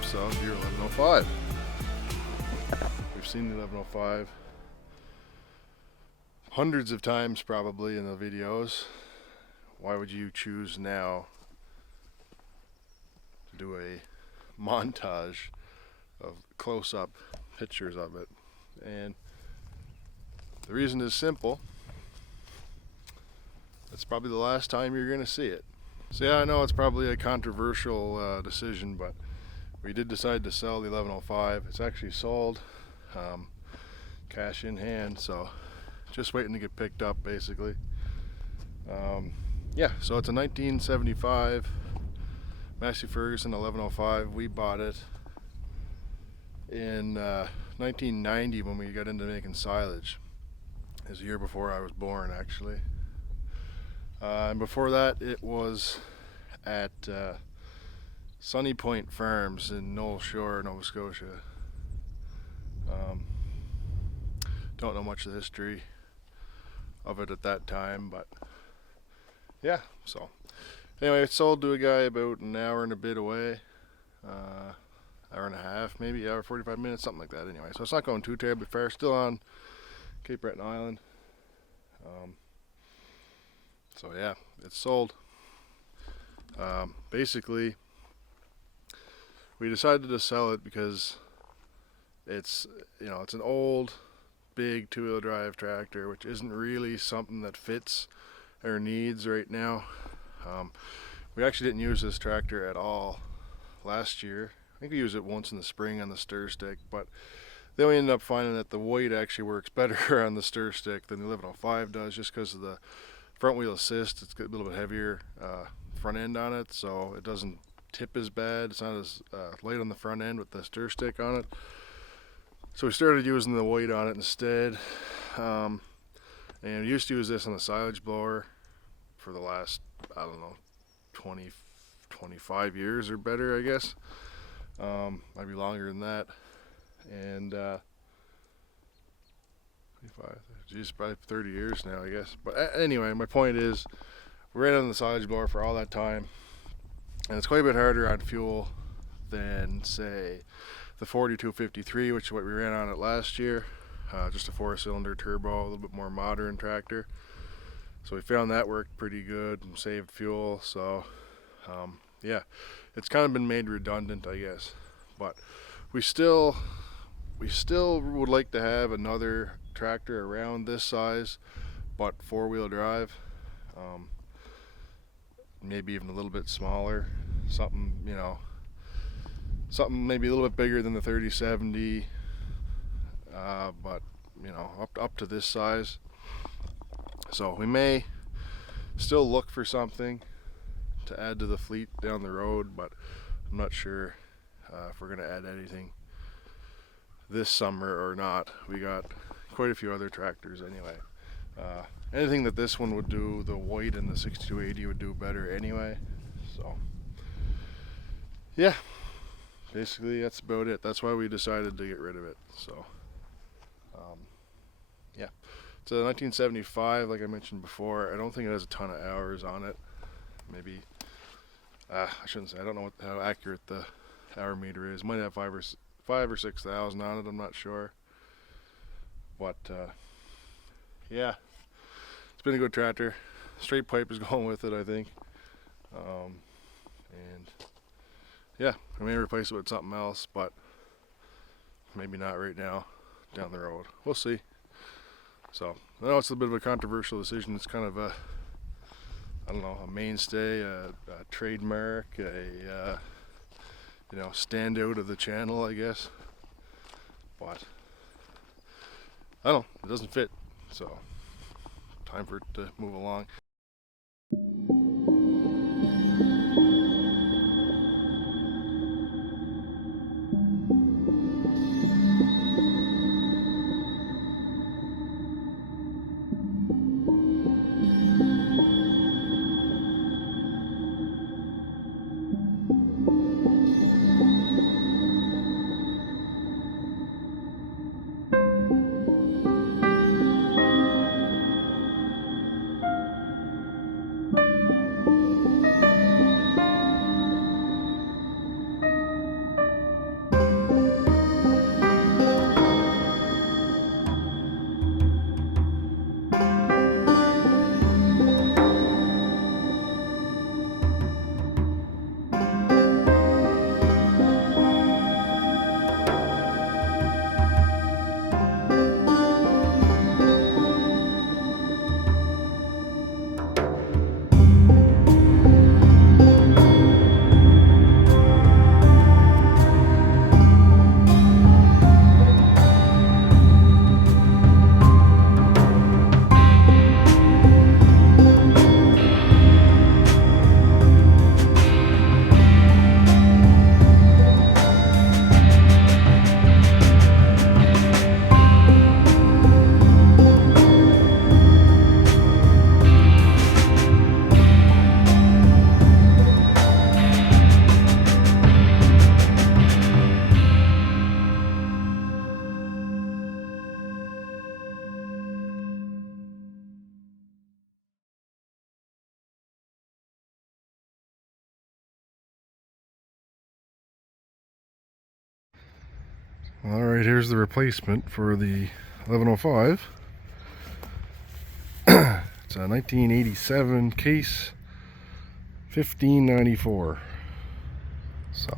clips of your 1105. We've seen the 1105 hundreds of times probably in the videos. Why would you choose now to do a montage of close-up pictures of it? And the reason is simple. It's probably the last time you're going to see it. So yeah, I know it's probably a controversial decision, but we did decide to sell the 1105. It's actually sold, cash in hand, so just waiting to get picked up basically. Yeah, so it's a 1975 Massey Ferguson 1105. We bought it in 1990 when we got into making silage. It was a year before I was born actually. And before that it was at Sunny Point Farms in Knoll Shore, Nova Scotia. Don't know much of the history of it at that time, but yeah, so anyway, it sold to a guy about an hour and a bit away, hour and a half, maybe hour 45 minutes, something like that. Anyway, so it's not going too terribly far. Still on Cape Breton Island. So yeah, it's sold. Basically, we decided to sell it because it's an old, big two-wheel drive tractor, which isn't really something that fits our needs right now. We actually didn't use this tractor at all last year. I think we used it once in the spring on the stir stick, but then we ended up finding that the weight actually works better on the stir stick than the 1105 does, just because of the front wheel assist. It's got a little bit heavier front end on it, so it doesn't tip as bad. It's not as light on the front end with the stir stick on it. So we started using the weight on it instead. And we used to use this on the silage blower for the last, I don't know, 20, 25 years or better, I guess. Might be longer than that. And 25, geez, probably 30 years now, I guess. But anyway, my point is, we ran on the silage blower for all that time, and it's quite a bit harder on fuel than, say, the 4253, which is what we ran on it last year. Just a 4-cylinder turbo, a little bit more modern tractor. So we found that worked pretty good and saved fuel. So yeah, it's kind of been made redundant, I guess. But we still would like to have another tractor around this size, but 4-wheel drive. Maybe even a little bit smaller, something maybe a little bit bigger than the 3070, but up to this size. So we may still look for something to add to the fleet down the road, but I'm not sure if we're going to add anything this summer or not. We got quite a few other tractors anyway. Anything that this one would do, the white and the 6280 would do better anyway. So yeah, basically that's about it. That's why we decided to get rid of it. So yeah, it's a 1975, like I mentioned before. I don't think it has a ton of hours on it. Maybe I shouldn't say. I don't know how accurate the hour meter is. Might have 5 or 6,000 on it. I'm not sure. But yeah, it's been a good tractor. Straight pipe is going with it, I think. And yeah, I may replace it with something else, but maybe not right now, down the road. We'll see. So I know it's a bit of a controversial decision. It's kind of a, I don't know, a mainstay, a trademark, a standout of the channel, I guess. But I don't know, it doesn't fit. So time for it to move along. Alright, here's the replacement for the 1105. It's a 1987 Case 1594. So,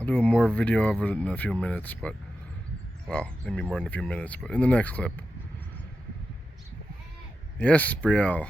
I'll do a more video of it in a few minutes, but, well, maybe more than a few minutes, but in the next clip. Yes, Brielle.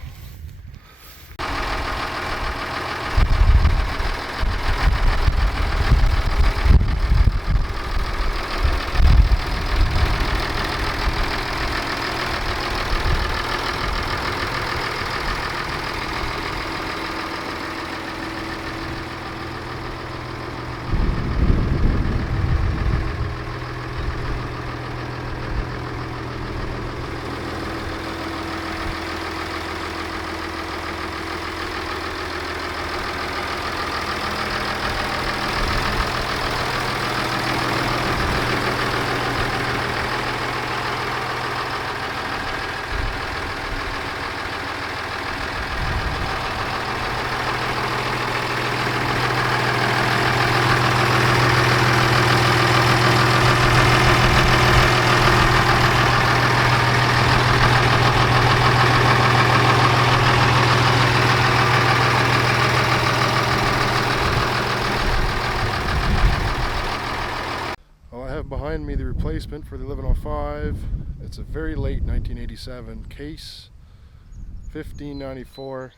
Behind me the replacement for the 1105. It's a very late 1987 Case 1594,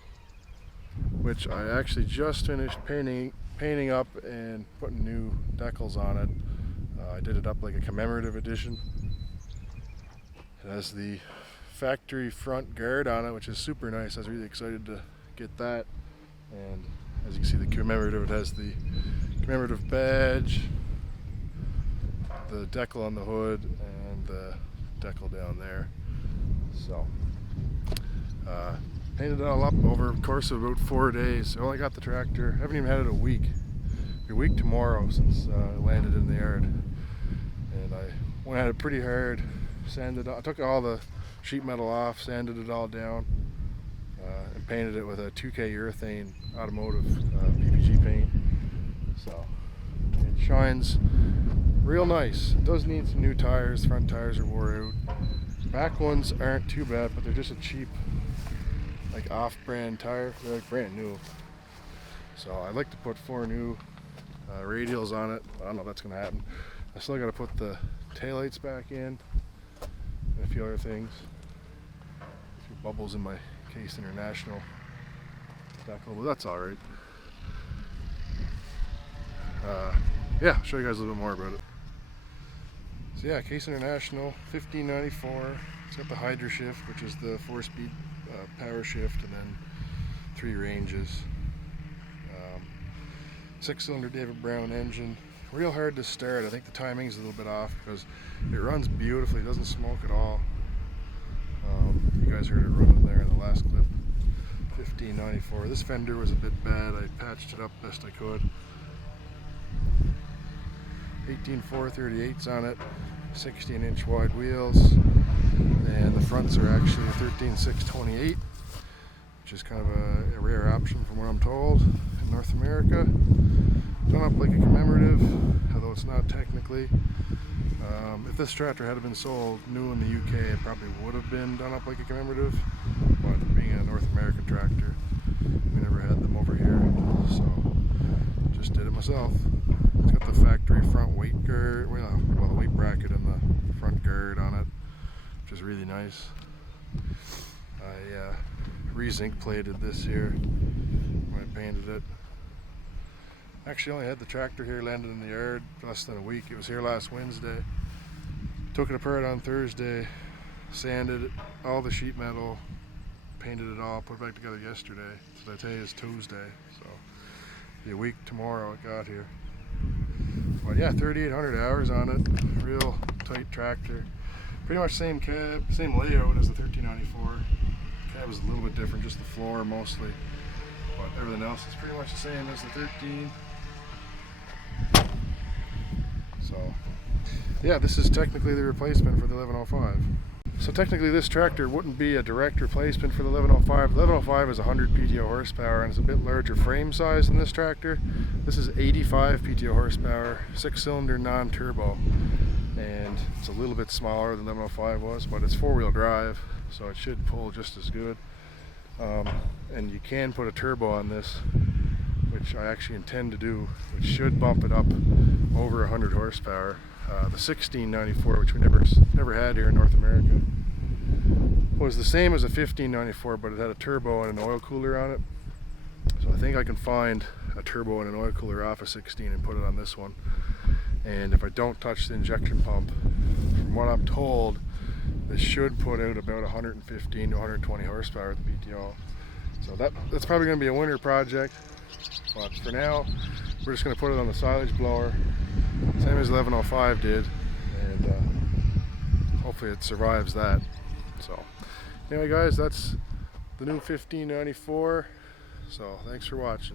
which I actually just finished painting up and putting new decals on it. I did it up like a commemorative edition. It has the factory front guard on it, which is super nice. I was really excited to get that. And as you can see, the commemorative, it has the commemorative badge, the decal on the hood, and the decal down there. So painted it all up over the course of about 4 days. I only got the tractor, haven't even had it a week. A week tomorrow since it landed in the yard. And I went at it pretty hard, sanded it, I took all the sheet metal off, sanded it all down, and painted it with a 2K urethane automotive PPG paint. So it shines real nice. It does need some new tires. Front tires are wore out. Back ones aren't too bad, but they're just a cheap, like off-brand tire. They're like brand new. So I'd like to put 4 new radials on it. I don't know if that's going to happen. I still got to put the taillights back in and a few other things. A few bubbles in my Case International decal, but that's alright. Yeah, I'll show you guys a little bit more about it. So yeah, Case International 1594. It's got the Hydra shift, which is the 4-speed power shift, and then 3 ranges. 6-cylinder David Brown engine. Real hard to start. I think the timing's a little bit off because it runs beautifully. It doesn't smoke at all. You guys heard it running there in the last clip. 1594. This fender was a bit bad. I patched it up best I could. 18.438s on it, 16-inch wide wheels, and the fronts are actually 13.628, which is kind of a rare option from what I'm told in North America. Done up like a commemorative, although it's not technically. If this tractor had been sold new in the UK, it probably would have been done up like a commemorative, but being a North American tractor, we never had them over here, so just did it myself. It's got the factory front weight guard, well, the weight bracket and the front guard on it, which is really nice. I re-zinc plated this here when I painted it. Actually only had the tractor here landed in the yard less than a week. It was here last Wednesday. Took it apart on Thursday, sanded all the sheet metal, painted it all, put it back together yesterday. So today is Tuesday, so it'll be a week tomorrow it got here. But yeah, 3,800 hours on it. Real tight tractor. Pretty much same cab, same layout as the 1394. Cab is a little bit different, just the floor mostly. But everything else is pretty much the same as the 13. So yeah, this is technically the replacement for the 1105. So technically this tractor wouldn't be a direct replacement for the 1105. The 1105 is 100 PTO horsepower and it's a bit larger frame size than this tractor. This is 85 PTO horsepower, 6-cylinder non-turbo, and it's a little bit smaller than the 1105 was, but it's 4-wheel drive, so it should pull just as good. And you can put a turbo on this, which I actually intend to do, which should bump it up over 100 horsepower. The 1694, which we never had here in North America, was the same as a 1594, but it had a turbo and an oil cooler on it. So I think I can find a turbo and an oil cooler off a 16 and put it on this one. And if I don't touch the injection pump, from what I'm told, this should put out about 115 to 120 horsepower at the PTO. So that's probably going to be a winter project, but for now we're just going to put it on the silage blower, same as 1105 did, and hopefully it survives that. So anyway guys, that's the new 1594, so thanks for watching.